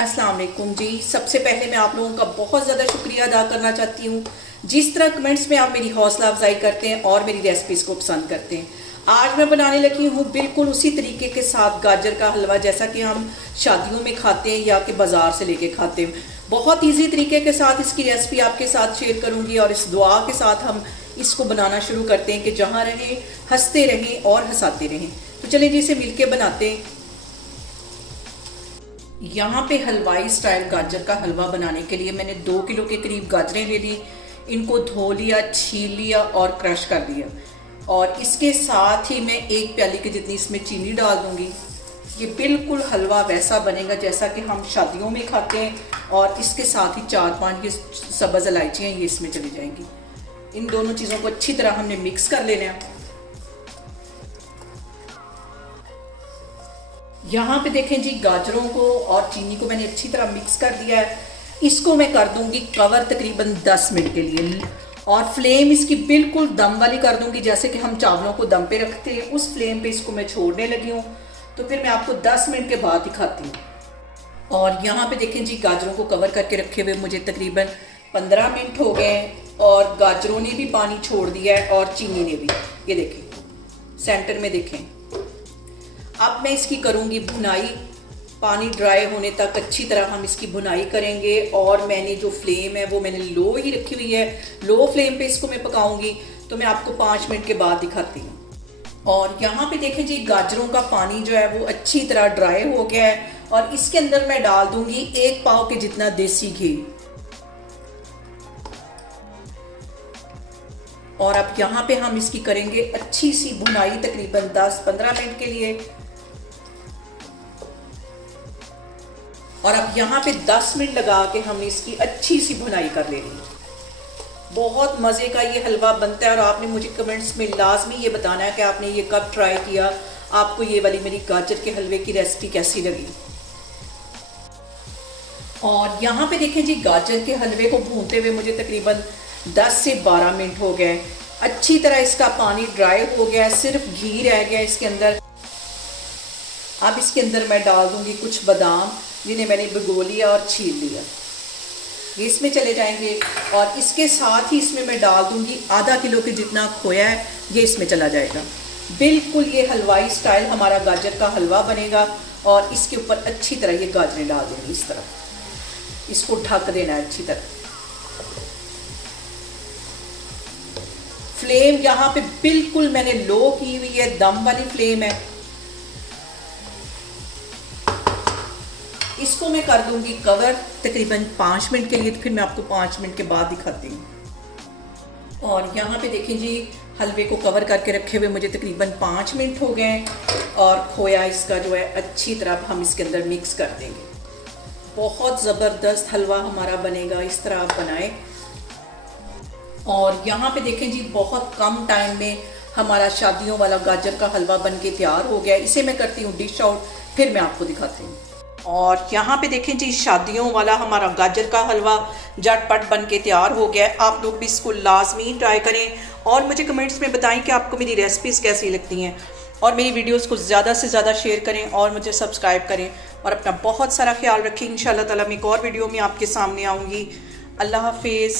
अस्सलाम वालेकुम जी। सबसे पहले मैं आप लोगों का बहुत ज़्यादा शुक्रिया अदा करना चाहती हूँ जिस तरह कमेंट्स में आप मेरी हौसला अफजाई करते हैं और मेरी रेसिपीज़ को पसंद करते हैं। आज मैं बनाने लगी हूँ बिल्कुल उसी तरीके के साथ गाजर का हलवा जैसा कि हम शादियों में खाते हैं या कि बाज़ार से लेके खाते हैं। बहुत ईजी तरीके के साथ इसकी रेसिपी आपके साथ शेयर करूँगी और इस दुआ के साथ हम इसको बनाना शुरू करते हैं कि जहाँ रहें हंसते रहें और हंसाते रहें। तो चलिए जी इसे मिलके बनाते हैं। यहाँ पे हलवाई स्टाइल गाजर का हलवा बनाने के लिए मैंने 2 किलो के करीब गाजरें ले ली। इनको धो लिया, छील लिया और क्रश कर लिया और इसके साथ ही मैं 1 प्याली के जितनी इसमें चीनी डाल दूंगी। ये बिल्कुल हलवा वैसा बनेगा जैसा कि हम शादियों में खाते हैं और इसके साथ ही 4-5 ये सब्ज़ इलायचियाँ ये इसमें चली जाएंगी। इन दोनों चीज़ों को अच्छी तरह हमने मिक्स कर लेना है। यहाँ पे देखें जी गाजरों को और चीनी को मैंने अच्छी तरह मिक्स कर दिया है। इसको मैं कर दूंगी कवर तकरीबन 10 मिनट के लिए और फ्लेम इसकी बिल्कुल दम वाली कर दूंगी जैसे कि हम चावलों को दम पे रखते हैं उस फ्लेम पे इसको मैं छोड़ने लगी हूँ। तो फिर मैं आपको 10 मिनट के बाद दिखाती हूँ। और यहाँ पे देखें जी गाजरों को कवर करके रखे हुए मुझे तकरीबन 15 मिनट हो गए और गाजरों ने भी पानी छोड़ दिया है और चीनी ने भी। ये देखें सेंटर में देखें। अब मैं इसकी करूँगी भुनाई। पानी ड्राई होने तक अच्छी तरह हम इसकी भुनाई करेंगे और मैंने जो फ्लेम है वो मैंने लो ही रखी हुई है। लो फ्लेम पे इसको मैं पकाऊंगी। तो मैं आपको 5 मिनट के बाद दिखाती हूँ। और यहाँ पे देखें जी गाजरों का पानी जो है वो अच्छी तरह ड्राई हो गया है और इसके अंदर मैं डाल दूंगी 1 पाव के जितना देसी घी। और अब यहाँ पे हम इसकी करेंगे अच्छी सी भुनाई तकरीबन 10-15 मिनट के लिए। और अब यहाँ पे 10 मिनट लगा के हमने इसकी अच्छी सी भुनाई कर लेनी। बहुत मज़े का ये हलवा बनता है और आपने मुझे कमेंट्स में लाजमी ये बताना है कि आपने ये कब ट्राई किया, आपको ये वाली मेरी गाजर के हलवे की रेसिपी कैसी लगी। और यहाँ पे देखें जी गाजर के हलवे को भूनते हुए मुझे तकरीबन 10 से 12 मिनट हो गए। अच्छी तरह इसका पानी ड्राई हो गया है, सिर्फ घी रह गया इसके अंदर। अब इसके अंदर मैं डाल दूंगी कुछ बादाम जिन्हें मैंने भिगो लिया और छील लिया। ये इसमें चले जाएंगे और इसके साथ ही इसमें मैं डाल दूंगी आधा किलो के जितना खोया है ये इसमें चला जाएगा। बिल्कुल ये हलवाई स्टाइल हमारा गाजर का हलवा बनेगा और इसके ऊपर अच्छी तरह ये गाजरें डाल दूंगी। इस तरह इसको ढक देना है अच्छी तरह। फ्लेम यहाँ पे बिल्कुल मैंने लो की हुई है, दम वाली फ्लेम है। इसको मैं कर दूंगी कवर तकरीबन 5 मिनट के लिए। तो फिर मैं आपको 5 मिनट के बाद दिखाती हूँ। और यहाँ पे देखें जी हलवे को कवर करके रखे हुए मुझे तकरीबन 5 मिनट हो गए और खोया इसका जो है अच्छी तरह हम इसके अंदर मिक्स कर देंगे। बहुत ज़बरदस्त हलवा हमारा बनेगा, इस तरह आप बनाएं। और यहाँ पे देखें जी बहुत कम टाइम में हमारा शादियों वाला गाजर का हलवा बन के तैयार हो गया। इसे मैं करती हूँ डिश आउट, फिर मैं आपको दिखाती हूँ। और यहाँ पे देखें जी शादियों वाला हमारा गाजर का हलवा झटपट बन के तैयार हो गया है। आप लोग भी इसको लाजमी ट्राई करें और मुझे कमेंट्स में बताएं कि आपको मेरी रेसिपीज़ कैसी लगती हैं। और मेरी वीडियोस को ज़्यादा से ज़्यादा शेयर करें और मुझे सब्सक्राइब करें और अपना बहुत सारा ख्याल रखें। इंशाल्लाह ताला मैं एक और वीडियो में आपके सामने आऊँगी। अल्लाह हाफिज़।